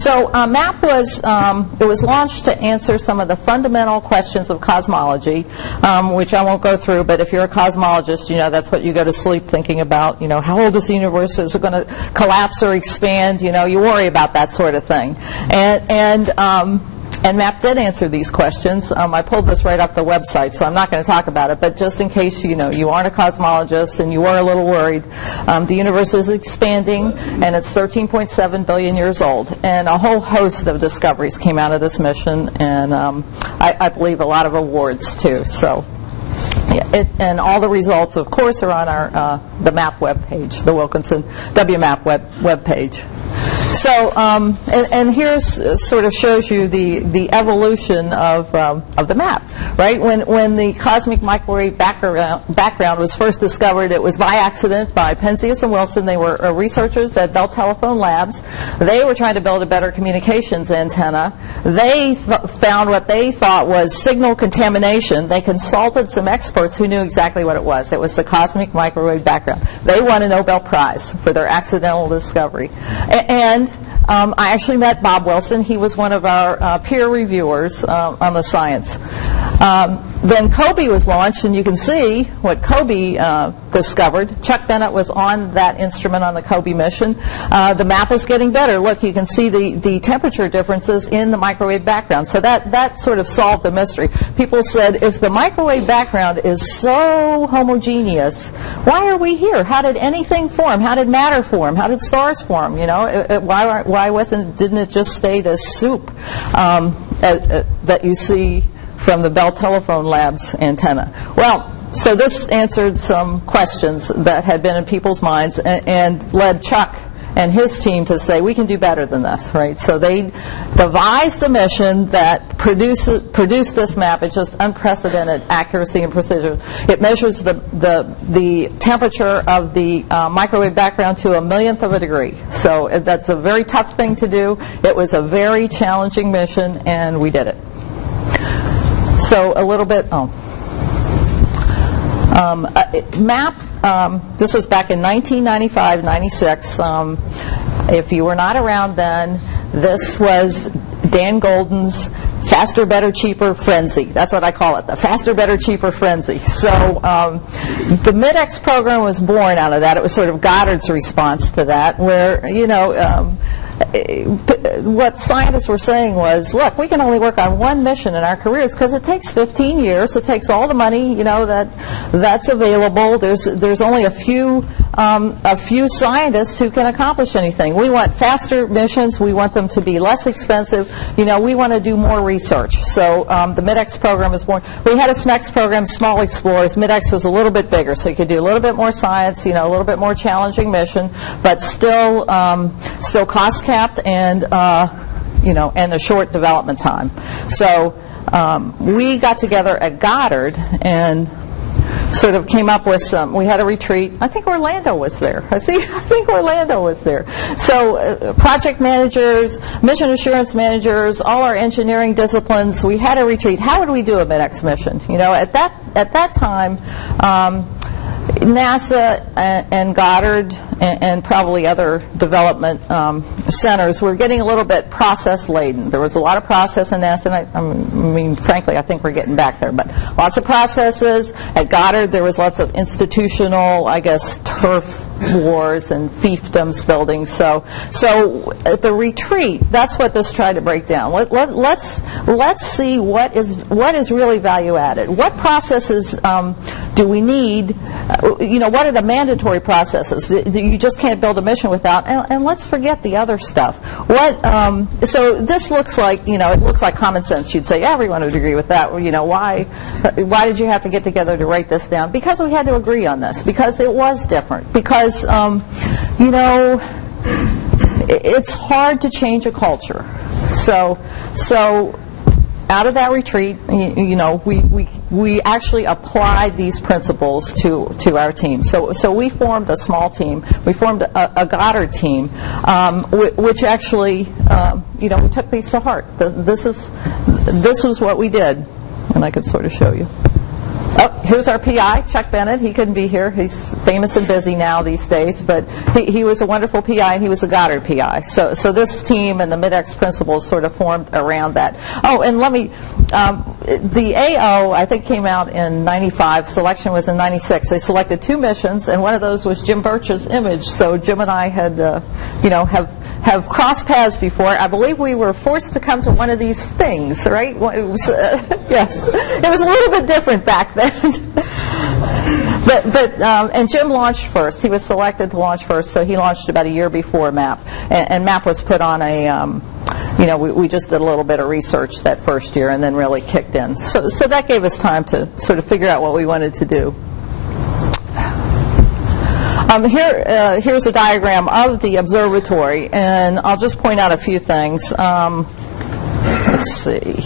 So MAP was, it was launched to answer some of the fundamental questions of cosmology, which I won't go through, but if you're a cosmologist, you know, that's what you go to sleep thinking about, you know, how old is the universe, is it going to collapse or expand, you know, you worry about that sort of thing. And MAP did answer these questions. I pulled this right off the website, so I'm not going to talk about it, but just in case you know you aren't a cosmologist and you were a little worried, the universe is expanding, and it's 13.7 billion years old. And a whole host of discoveries came out of this mission, and I believe a lot of awards, too. So, yeah, and all the results, of course, are on our the MAP webpage, the Wilkinson WMAP webpage. So, and here's sort of shows you the evolution of the MAP, right? When the cosmic microwave background was first discovered, it was by accident by Penzias and Wilson. They were researchers at Bell Telephone Labs. They were trying to build a better communications antenna. They found what they thought was signal contamination. They consulted some experts who knew exactly what it was. It was the cosmic microwave background. They won a Nobel Prize for their accidental discovery. And I actually met Bob Wilson. He was one of our peer reviewers on the science. Then COBE was launched, and you can see what COBE discovered. Chuck Bennett was on that instrument on the COBE mission. The MAP is getting better. Look, you can see the temperature differences in the microwave background. So that sort of solved the mystery. People said, if the microwave background is so homogeneous, why are we here? How did anything form? How did matter form? How did stars form? You know, why didn't it just stay this soup that you see from the Bell Telephone Labs antenna? Well, so this answered some questions that had been in people's minds and led Chuck and his team to say, we can do better than this, right? So they devised a mission that produced this map at just unprecedented accuracy and precision. It measures the temperature of the microwave background to a millionth of a degree. So that's a very tough thing to do. It was a very challenging mission, and we did it. So a little bit, MAP, this was back in 1995, 96. If you were not around then, this was Dan Golden's faster, better, cheaper frenzy. That's what I call it, the faster, better, cheaper frenzy. So the Midex program was born out of that. It was sort of Goddard's response to that, where, you know, what scientists were saying was, look, we can only work on one mission in our careers because it takes 15 years. It takes all the money, you know, that's available. There's only a few scientists who can accomplish anything. We want faster missions. We want them to be less expensive. You know, we want to do more research. So the Midex program is born. We had a SMEX program, Small Explorers. Midex was a little bit bigger, so you could do a little bit more science, you know, a little bit more challenging mission, but still cost capped and you know, and a short development time. So we got together at Goddard and sort of came up with some. We had a retreat. I think Orlando was there. I think Orlando was there. So project managers, mission assurance managers, all our engineering disciplines. We had a retreat. How would we do a Midex mission? You know, at that time, NASA and Goddard and probably other development centers were getting a little bit process-laden. There was a lot of process in NASA, and I mean, frankly, I think we're getting back there, but lots of processes. At Goddard, there was lots of institutional, I guess, turf wars and fiefdoms building. So at the retreat, that's what this tried to break down. Let's see what is really value added. What processes do we need? You know, what are the mandatory processes? You just can't build a mission without, and let's forget the other stuff. So this looks like, you know, it looks like common sense. You'd say everyone would agree with that. You know, why did you have to get together to write this down? Because we had to agree on this. Because it was different. Because you know, it's hard to change a culture. So out of that retreat, you know, we actually applied these principles to our team. So we formed a small team. We formed a Goddard team, which actually, you know, we took these to heart. This was what we did, and I could sort of show you. Oh, here's our PI, Chuck Bennett. He couldn't be here. He's famous and busy now these days, but he was a wonderful PI, and he was a Goddard PI. So this team and the Midex principles sort of formed around that. Oh, and let me, the AO, I think, came out in 95. Selection was in 96. They selected 2 missions, and one of those was Jim Birch's image. So Jim and I had, have crossed paths before. I believe we were forced to come to one of these things, right? It was, yes, it was a little bit different back then. And Jim launched first. He was selected to launch first, so he launched about a year before MAP. And MAP was put on a, we just did a little bit of research that first year and then really kicked in. So that gave us time to sort of figure out what we wanted to do. Here's a diagram of the observatory, and I'll just point out a few things. Let's see.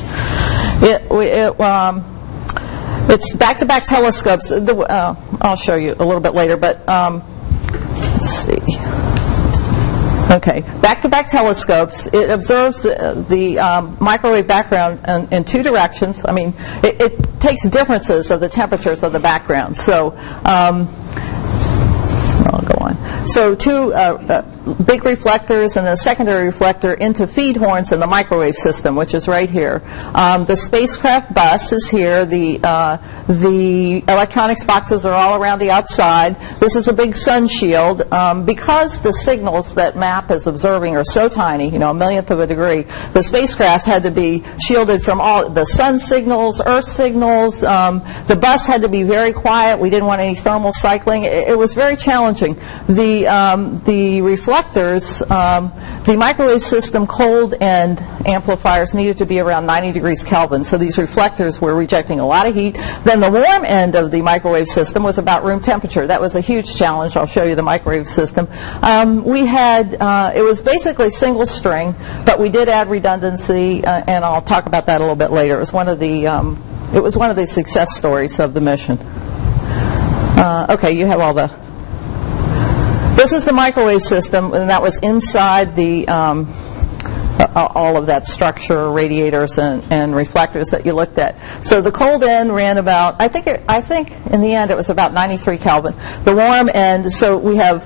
It's back-to-back telescopes. I'll show you a little bit later, but let's see. Okay, back-to-back telescopes. It observes the microwave background in 2 directions. I mean, it takes differences of the temperatures of the background. So I'll go on. So 2 big reflectors and a secondary reflector into feed horns in the microwave system, which is right here. The spacecraft bus is here. The electronics boxes are all around the outside. This is a big sun shield. Because the signals that MAP is observing are so tiny, a millionth of a degree, the spacecraft had to be shielded from all the sun signals, earth signals. The bus had to be very quiet. We didn't want any thermal cycling. It was very challenging. The reflectors, the microwave system cold end amplifiers needed to be around 90 degrees Kelvin. So these reflectors were rejecting a lot of heat. Then the warm end of the microwave system was about room temperature. That was a huge challenge. I'll show you the microwave system. We had, it was basically single string, but we did add redundancy, and I'll talk about that a little bit later. It was one of the success stories of the mission. Okay, you have all the. This is the microwave system, and that was inside the all of that structure, radiators and reflectors that you looked at. So the cold end ran about, I think in the end it was about 93 Kelvin. The warm end, so we have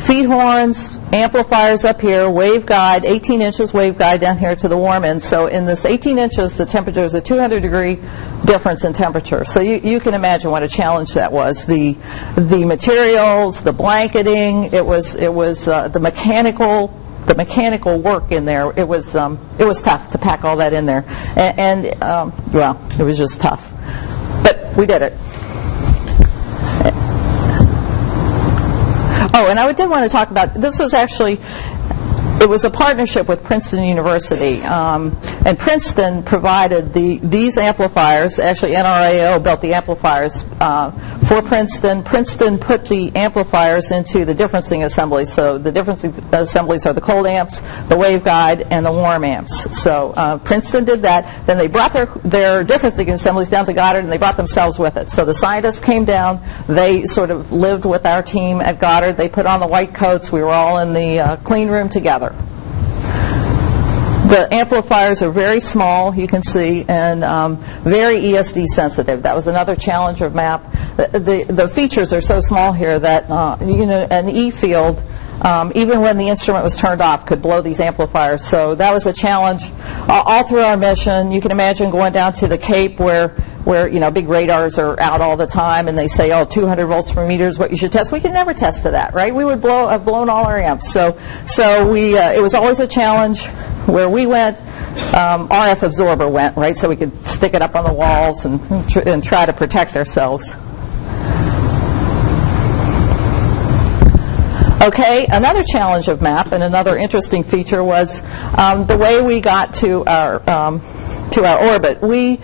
feed horns, amplifiers up here, waveguide, 18 inches waveguide down here to the warm end. So in this 18 inches, the temperature is a 200-degree difference in temperature. So you can imagine what a challenge that was. The materials, the blanketing, it was the mechanical work in there. It was tough to pack all that in there, and well, it was just tough. But we did it. Oh, and I did want to talk about, this was actually, it was a partnership with Princeton University, and Princeton provided these amplifiers. Actually, NRAO built the amplifiers for Princeton. Princeton put the amplifiers into the differencing assemblies. So the differencing assemblies are the cold amps, the waveguide, and the warm amps. So Princeton did that. Then they brought their differencing assemblies down to Goddard, and they brought themselves with it. So the scientists came down. They sort of lived with our team at Goddard. They put on the white coats. We were all in the clean room together. The amplifiers are very small, you can see, and very ESD sensitive. That was another challenge of MAP. The features are so small here that an E field, even when the instrument was turned off, could blow these amplifiers. So that was a challenge all through our mission. You can imagine going down to the Cape where big radars are out all the time, and they say, oh, 200 volts per meter is what you should test. We could never test to that, right? We would have blown all our amps. So it was always a challenge. Where we went, RF absorber went, right? So we could stick it up on the walls and try to protect ourselves. Okay, another challenge of MAP and another interesting feature was the way we got to our orbit. We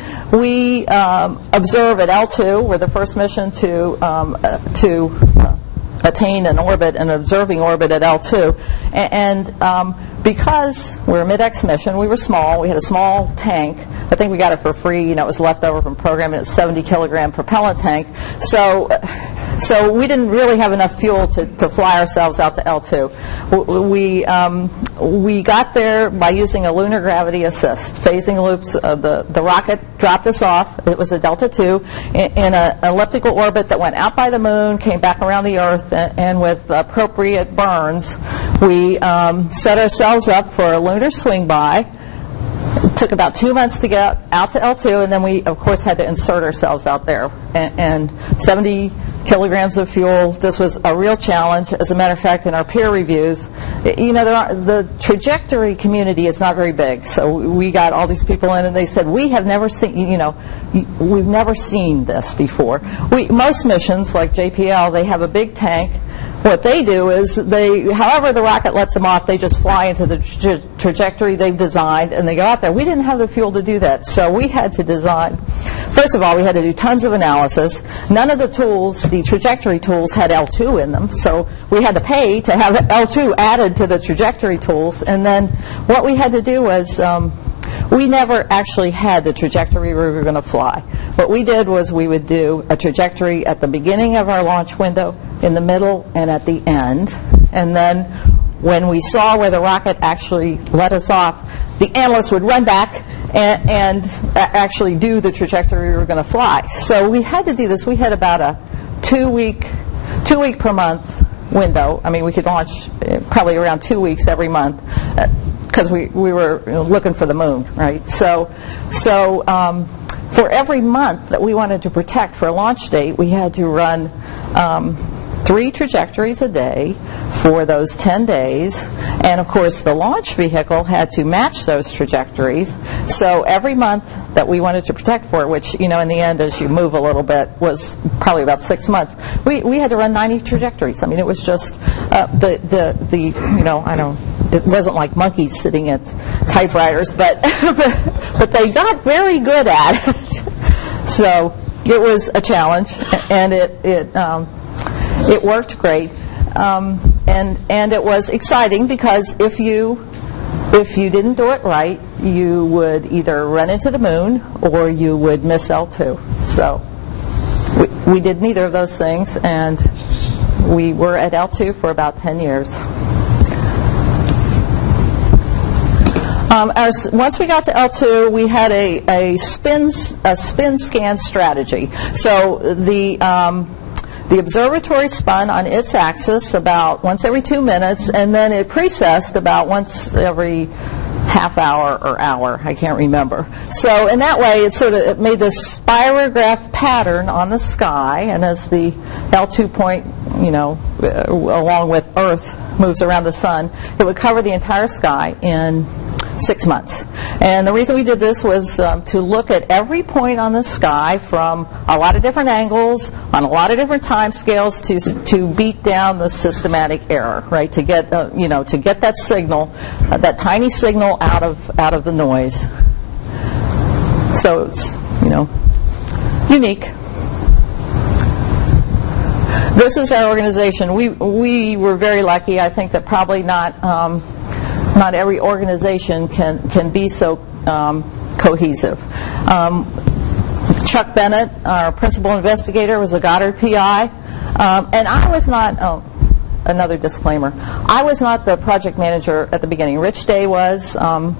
observe at L2. We're the first mission to attain an observing orbit at L2, and because we're a Midex mission, we were small. We had a small tank. I think we got it for free. It was left over from programming. It's a 70-kilogram propellant tank. So So we didn't really have enough fuel to fly ourselves out to L2. We got there by using a lunar gravity assist, phasing loops. The rocket dropped us off. It was a Delta II in an elliptical orbit that went out by the moon, came back around the Earth, and with appropriate burns, we set ourselves up for a lunar swing by. It took about 2 months to get out to L2, and then we, of course, had to insert ourselves out there. And 70 kilograms of fuel. This was a real challenge. As a matter of fact, in our peer reviews, you know, the trajectory community is not very big. So we got all these people in, and they said, we have never seen, you know, we've never seen this before. Most missions, like JPL, they have a big tank. What they do is however the rocket lets them off, they just fly into the trajectory they've designed, and they go out there. We didn't have the fuel to do that, so we had to design. First of all, we had to do tons of analysis. None of the tools, the trajectory tools, had L2 in them, so we had to pay to have L2 added to the trajectory tools. And then what we had to do was we never actually had the trajectory we were going to fly. What we did was we would do a trajectory at the beginning of our launch window, in the middle, and at the end. And then when we saw where the rocket actually let us off, the analyst would run back and actually do the trajectory we were going to fly. So we had to do this. We had about a two-week per month window. I mean, we could launch probably around 2 weeks every month, because we were looking for the moon, right? So for every month that we wanted to protect for a launch date, we had to run 3 trajectories a day for those 10 days. And of course, the launch vehicle had to match those trajectories. So every month that we wanted to protect for, which, you know, in the end, as you move a little bit, was probably about 6 months, we had to run 90 trajectories. I mean, it was just you know, I don't. It wasn't like monkeys sitting at typewriters, but they got very good at it. So it was a challenge, and it worked great, and it was exciting, because if you didn't do it right, you would either run into the moon or you would miss L2. So we did neither of those things, and we were at L2 for about 10 years. Once we got to L2, we had a spin scan strategy. So the observatory spun on its axis about once every 2 minutes, and then it precessed about once every half hour or hour. I can't remember. So in that way, it made this spirograph pattern on the sky, and as the L2 point, you know, along with Earth moves around the sun, it would cover the entire sky in 6 months. And the reason we did this was to look at every point on the sky from a lot of different angles, on a lot of different time scales, to beat down the systematic error, right? To get you know, to get that signal, that tiny signal out of the noise. So it's, you know, unique. This is our organization. We were very lucky. I think that probably not every organization can be so cohesive. Chuck Bennett, our principal investigator, was a Goddard PI, and I was not, another disclaimer, I was not the project manager at the beginning. Rich Day was.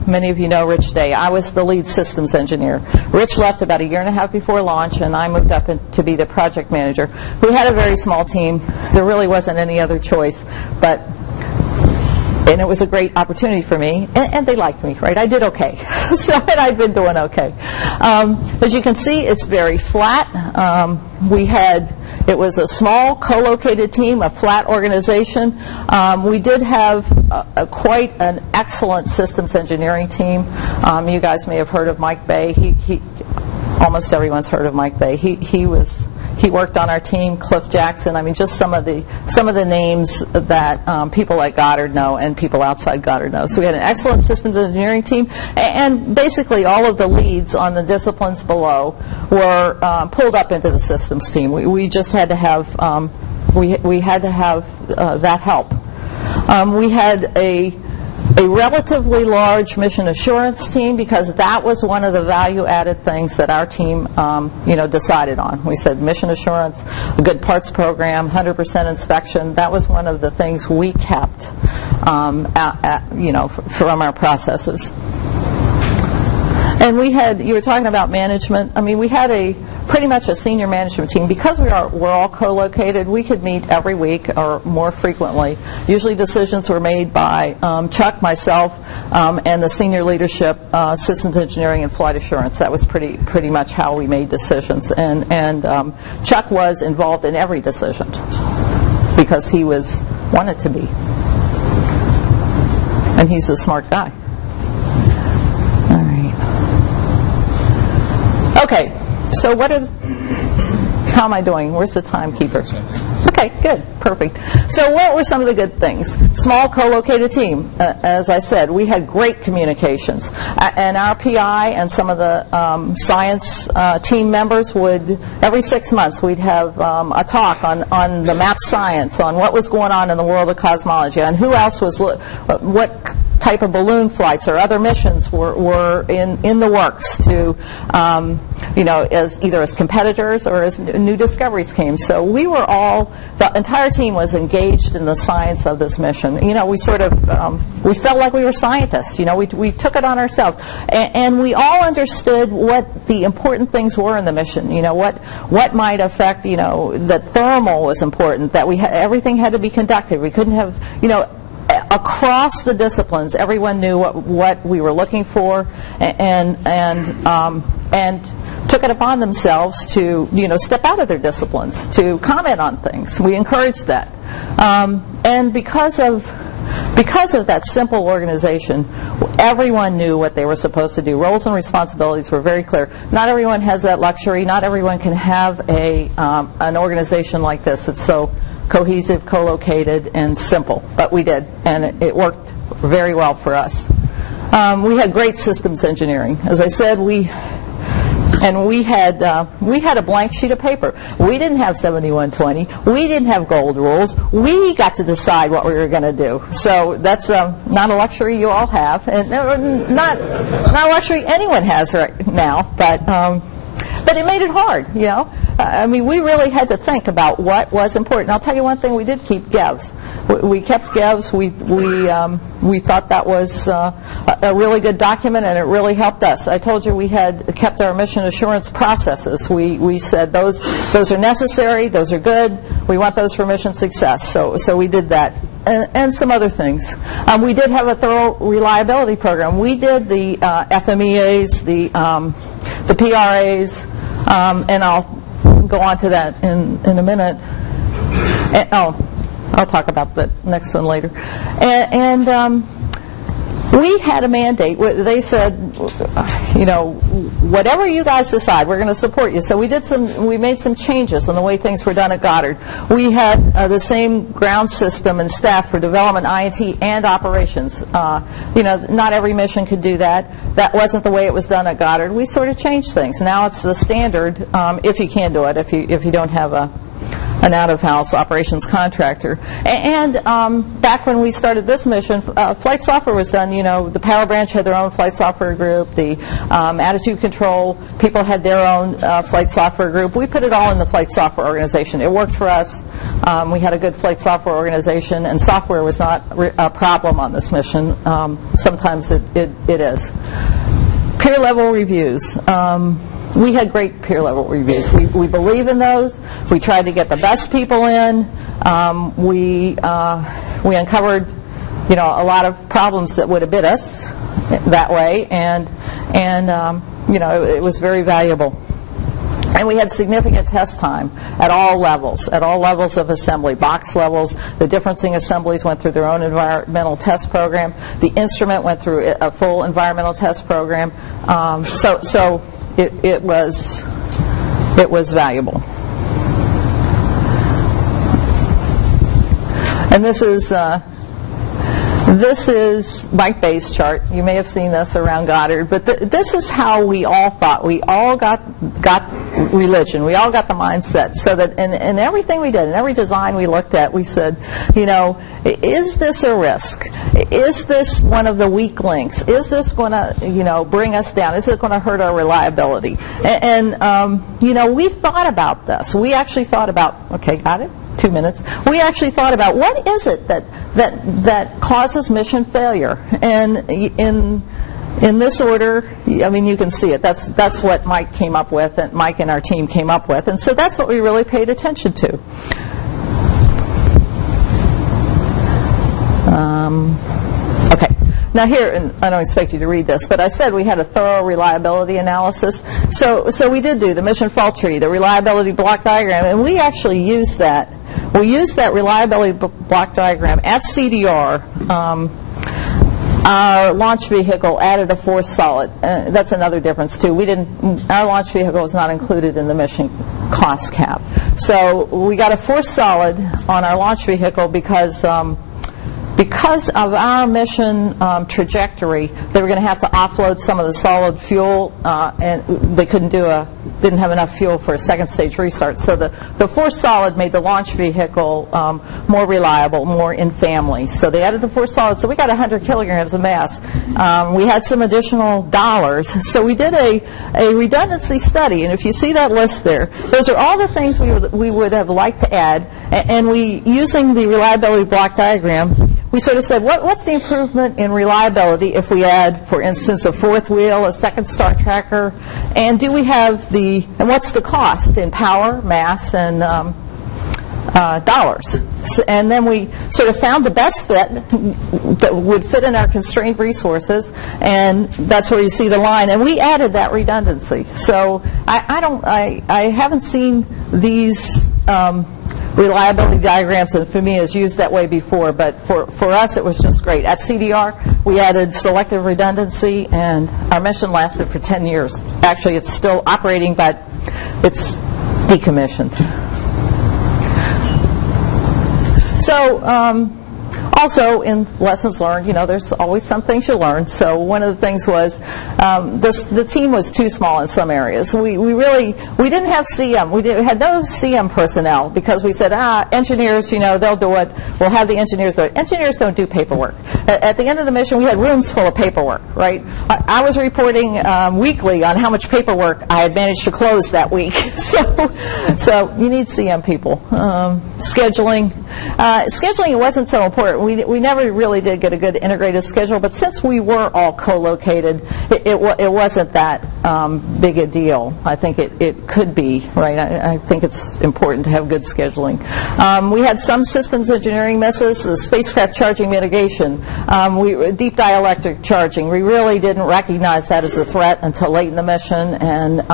Many of you know Rich Day. I was the lead systems engineer. Rich left about 1.5 years before launch, and I moved up to be the project manager. We had a very small team. There really wasn't any other choice, and it was a great opportunity for me, and they liked me, right? I did okay. So, and I'd been doing okay. As you can see, it's very flat. It was a small, co-located team, a flat organization. We did have quite an excellent systems engineering team. You guys may have heard of Mike Bay. Almost everyone's heard of Mike Bay. He worked on our team. Cliff Jackson. I mean, just some of the names that people at Goddard know and people outside Goddard know. So we had an excellent systems engineering team, and basically all of the leads on the disciplines below were pulled up into the systems team. We just had to have that help. We had a a relatively large mission assurance team, because that was one of the value-added things that our team decided on. We said mission assurance, a good parts program, 100% inspection. That was one of the things we kept from our processes. And we had, you were talking about management. I mean, we had pretty much a senior management team. Because we're all co-located, we could meet every week or more frequently. Usually decisions were made by Chuck, myself, and the senior leadership, systems engineering and flight assurance. That was pretty much how we made decisions. And Chuck was involved in every decision because he wanted to be. And he's a smart guy. Okay, so how am I doing? Where's the timekeeper? Okay, good, perfect. So what were some of the good things? Small co-located team. As I said, we had great communications. And our PI and some of the science team members would, every 6 months, we'd have a talk on the MAP science, on what was going on in the world of cosmology, on who else was, what type of balloon flights or other missions were in the works to, either as competitors or as new discoveries came. So we were the entire team was engaged in the science of this mission. We sort of, we felt like we were scientists. We took it on ourselves. And we all understood what the important things were in the mission. What might affect, that thermal was important, that everything had to be conductive. We couldn't have, across the disciplines, everyone knew what we were looking for, and took it upon themselves to step out of their disciplines to comment on things. We encouraged that, and because of that simple organization, everyone knew what they were supposed to do. Roles and responsibilities were very clear. Not everyone has that luxury. Not everyone can have an organization like this. It's so cohesive, co-located, and simple. But we did, and it worked very well for us. We had great systems engineering. As I said, we had a blank sheet of paper. We didn't have 7120. We didn't have gold rules. We got to decide what we were going to do. So that's not a luxury you all have, and not a luxury anyone has right now. But it made it hard, I mean, we really had to think about what was important. I'll tell you one thing: we did keep GEVs. We kept GEVs. We thought that was a really good document, and it really helped us. I told you we had kept our mission assurance processes. We said those are necessary. Those are good. We want those for mission success. So we did that. And some other things. We did have a thorough reliability program. We did the FMEAs, the PRAs, and I'll go on to that in a minute. I'll talk about the next one later. And we had a mandate. They said, whatever you guys decide, we're going to support you. So we made some changes in the way things were done at Goddard. We had the same ground system and staff for development, INT, and operations. Not every mission could do that. That wasn't the way it was done at Goddard. We sort of changed things. Now it's the standard, if you can do it, if you don't have an out-of-house operations contractor. And back when we started this mission, flight software was done. The power branch had their own flight software group. The attitude control people had their own flight software group. We put it all in the flight software organization. It worked for us. We had a good flight software organization, and software was not a problem on this mission. Sometimes it is. Peer level reviews. We had great peer level reviews. We believe in those. We tried to get the best people in. We uncovered, a lot of problems that would have bit us that way, and it was very valuable. And we had significant test time at all levels of assembly, box levels. The differencing assemblies went through their own environmental test program. The instrument went through a full environmental test program. So it was valuable. And this is This is Mike Bay's chart. You may have seen this around Goddard, but this is how we all thought. We all got religion. We all got the mindset. So that in everything we did, in every design we looked at, we said, you know, is this a risk? Is this one of the weak links? Is this going to, you know, bring us down? Is it going to hurt our reliability? And you know, we thought about this. We actually thought about, okay, got it? 2 minutes. We actually thought about what is it that causes mission failure, and in this order, I mean, you can see it. That's what Mike came up with, and Mike and our team came up with, and so that's what we really paid attention to. Okay. Now here, and I don't expect you to read this, but I said we had a thorough reliability analysis. So we did do the mission fault tree, the reliability block diagram, and we actually used that. We used that reliability block diagram at CDR. Our launch vehicle added a fourth solid. That's another difference too. Our launch vehicle was not included in the mission cost cap. So we got a fourth solid on our launch vehicle because of our mission trajectory, they were going to have to offload some of the solid fuel, and they didn't have enough fuel for a second stage restart. So the fourth solid made the launch vehicle more reliable, more in family. So they added the fourth solid. So we got 100 kilograms of mass. We had some additional dollars. So we did a redundancy study, and if you see that list there, those are all the things we would have liked to add. And we, using the reliability block diagram, we sort of said, what's the improvement in reliability if we add, for instance, a fourth wheel, a second star tracker, and do we have and what's the cost in power, mass, and dollars? And then we sort of found the best fit that would fit in our constrained resources, and that's where you see the line. And we added that redundancy. So I haven't seen these reliability diagrams, and for me is used that way before, but for us it was just great. At CDR we added selective redundancy, and our mission lasted for 10 years. Actually, it's still operating, but it's decommissioned. So also in lessons learned, you know, there's always some things you learn. So one of the things was the team was too small in some areas. We didn't have CM. We had no CM personnel because we said, engineers, you know, they'll do it. We'll have the engineers do it. Engineers don't do paperwork. At the end of the mission, we had rooms full of paperwork, right? I was reporting weekly on how much paperwork I had managed to close that week. So you need CM people. Scheduling, it wasn't so important. We never really did get a good integrated schedule, but since we were all co-located, it wasn't that big a deal. I think it could be, right? I think it's important to have good scheduling. We had some systems engineering misses, the spacecraft charging mitigation, deep dielectric charging. We really didn't recognize that as a threat until late in the mission, and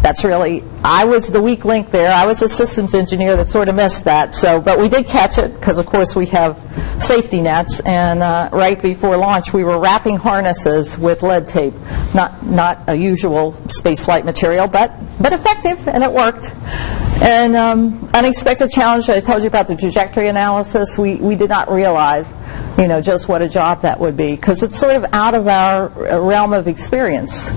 that's really, I was the weak link there. I was a systems engineer that sort of missed that. But we did catch it because, of course, we have safety nets. And right before launch, we were wrapping harnesses with lead tape. Not a usual spaceflight material, but effective, and it worked. And unexpected challenge. I told you about the trajectory analysis. We did not realize, you know, just what a job that would be because it's sort of out of our realm of experience.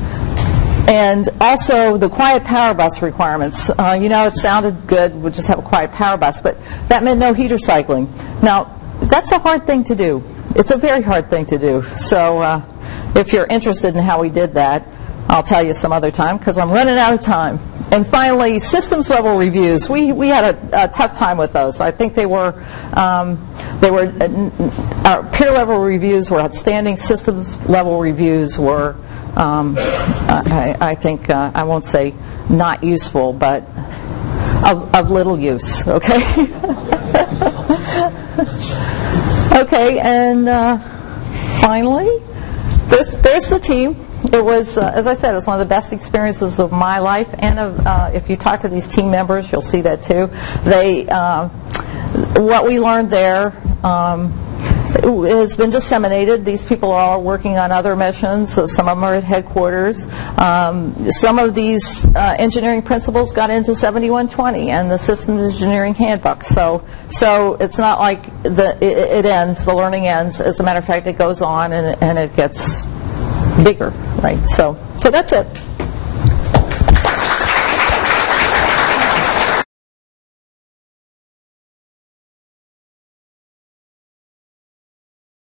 And also the quiet power bus requirements. You know, it sounded good, we'll just have a quiet power bus, but that meant no heater cycling. Now, that's a hard thing to do. It's a very hard thing to do. So if you're interested in how we did that, I'll tell you some other time because I'm running out of time. And finally, systems level reviews. We had a tough time with those. I think our peer level reviews were outstanding. Systems level reviews were I think, I won't say not useful, but of little use, okay? Okay, and finally, there's the team. It was, as I said, it was one of the best experiences of my life, and if you talk to these team members, you'll see that too. What we learned there, has been disseminated. These people are all working on other missions. So some of them are at headquarters. Some of these engineering principles got into 7120 and the Systems Engineering Handbook. So it's not like it ends, the learning ends. As a matter of fact, it goes on and it gets bigger, right? So that's it.